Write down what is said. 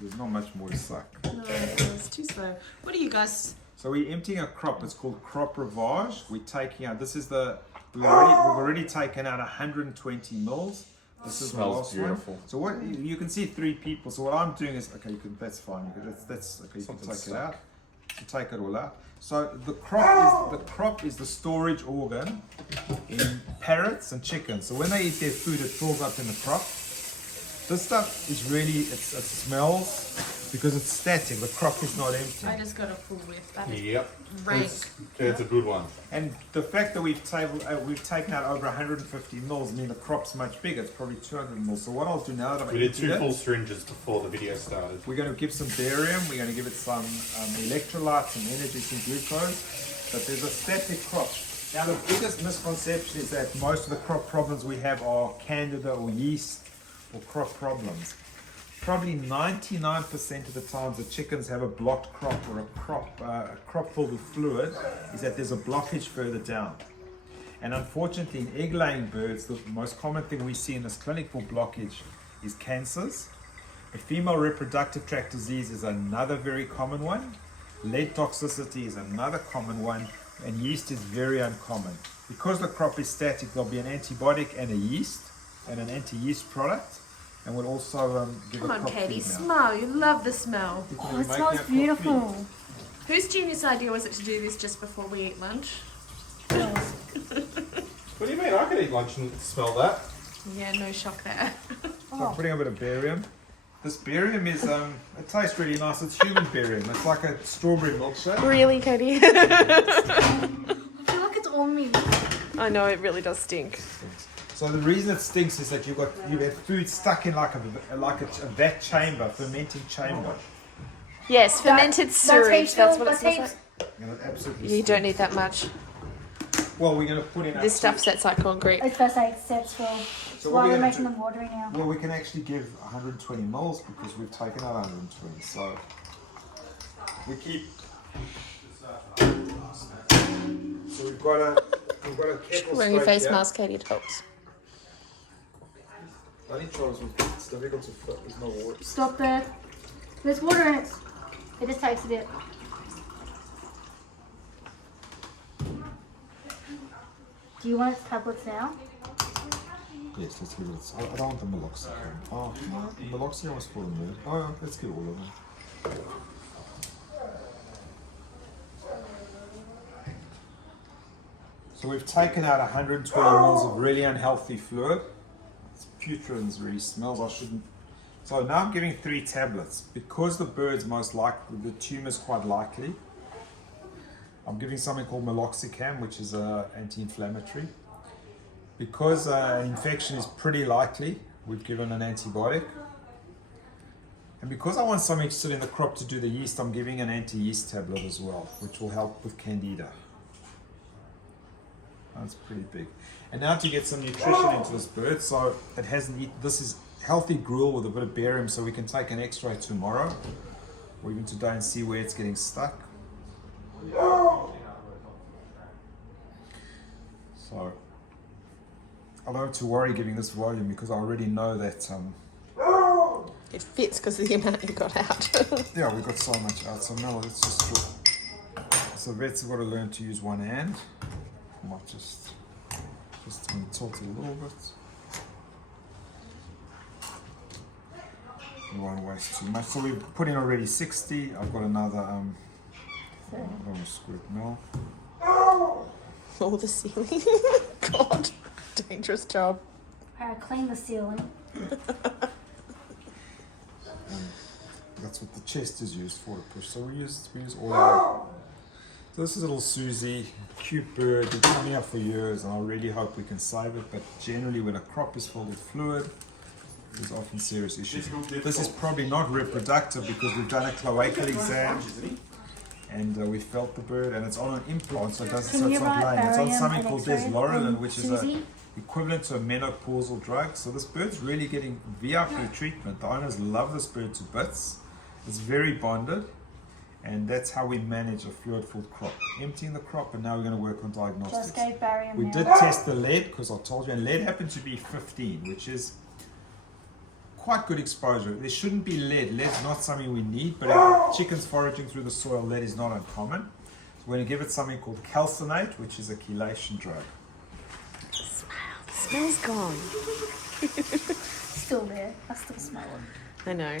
There's not much more to suck. No, it's too slow. What are you guys? So we're emptying a crop. It's called crop ravage. We're taking out. This is the. We've already taken out 120 mils. This is the last beautiful. one. So what you can see 3 people. So what I'm doing is okay. You can. That's fine. That's okay. You can take it out. You take it all out. So the crop is the storage organ in parrots and chickens. So when they eat their food, it fills up in the crop. This stuff is really it smells because it's static. The crop is not empty. I just got a full whiff. That is Yep. rank. It's a good one. And the fact that we've taken out over 150 mils mean the crop's much bigger. It's probably 200 mils. So what I'll do now that We did 2 full syringes before the video started. we're going to give some barium. We're going to give it some electrolytes, some energy, some glucose. But there's a static crop. Now the biggest misconception is that most of the crop problems we have are candida or yeast or crop problems. Probably 99% of the times the chickens have a blocked crop or a crop filled with fluid is that there's a blockage further down. And unfortunately in egg-laying birds, the most common thing we see in this clinic for blockage is cancers. The female reproductive tract disease is another very common one. Lead toxicity is another common one. And yeast is very uncommon. Because the crop is static, there'll be an antibiotic and a yeast and an anti-yeast product. And we'll also give Come a on, crop Katie, feed now. smell. You love the smell. Oh, it smells beautiful. Whose genius idea was it to do this just before we eat lunch? What do you mean? I could eat lunch and smell that. Yeah, no shock there. So I'm putting a bit of barium. This barium is, it tastes really nice. It's human barium. It's like a strawberry milkshake. Really, Katie? I feel like it's on me. I know, it really does stink. So the reason it stinks is that you have food stuck in like a vat chamber, fermenting chamber. Yes, fermented sewage. That's what it That's smells heaps. like. And it absolutely You don't need that much. Well, we're going to put in This stuff sets like concrete. It's first aid steps for. So Why what we're we're making going them watery now. Well, we can actually give 120 mils because we've taken out 120. So we keep. So we've got a kettle. Wearing your straight face here. mask, Katie, it helps. I need Charles with it's difficult to fit. There's no water. Stop there. There's water in it. It just takes a bit. Do you want its tablets now? Yes, let's give it. I don't want the meloxicam. Oh, the meloxicam was for the mood. Oh, let's get all of them. So we've taken out 120 mils of really unhealthy fluid. It's putrid and really smells. I shouldn't. So now I'm giving 3 tablets because the bird's most likely, the tumor's quite likely. I'm giving something called meloxicam, which is anti-inflammatory. Because an infection is pretty likely, we've given an antibiotic. And because I want something to sit in the crop to do the yeast, I'm giving an anti-yeast tablet as well, which will help with candida. That's pretty big. And now to get some nutrition into this bird, so it hasn't eaten. This is healthy gruel with a bit of barium, so we can take an X-ray tomorrow, or even today, and see where it's getting stuck. So I don't have to worry giving this volume because I already know that. It fits because of the amount you got out. Yeah, we got so much out. So now let's just. So vets have got to learn to use one hand. I might just tilt it a little bit. We won't waste too much. So we've put in already 60. I've got another squirt mil. Oh, the ceiling. God, dangerous job. Clean the ceiling. That's what the chest is used for to push. So we use all our. So this is little Susie, cute bird. Been coming up for years, and I really hope we can save it. But generally, when a crop is filled with fluid, there's often serious issues. This is probably not reproductive because we've done a cloacal exam and we felt the bird, and it's on an implant, so it doesn't. So it's not laying. It's on something called deslorilin, which is equivalent to a menopausal drug. So this bird's really getting VIP treatment. The owners love this bird to bits. It's very bonded. And that's how we manage a fluid-filled crop. Emptying the crop, and now we're going to work on diagnostics. Just gave barium We now. did test the lead because I told you, and lead happened to be 15, which is quite good exposure. There shouldn't be lead. Lead's not something we need, but if chickens foraging through the soil, lead is not uncommon. So we're going to give it something called calcinate, which is a chelation drug. The smell's gone. Still there. I still smell it. I know.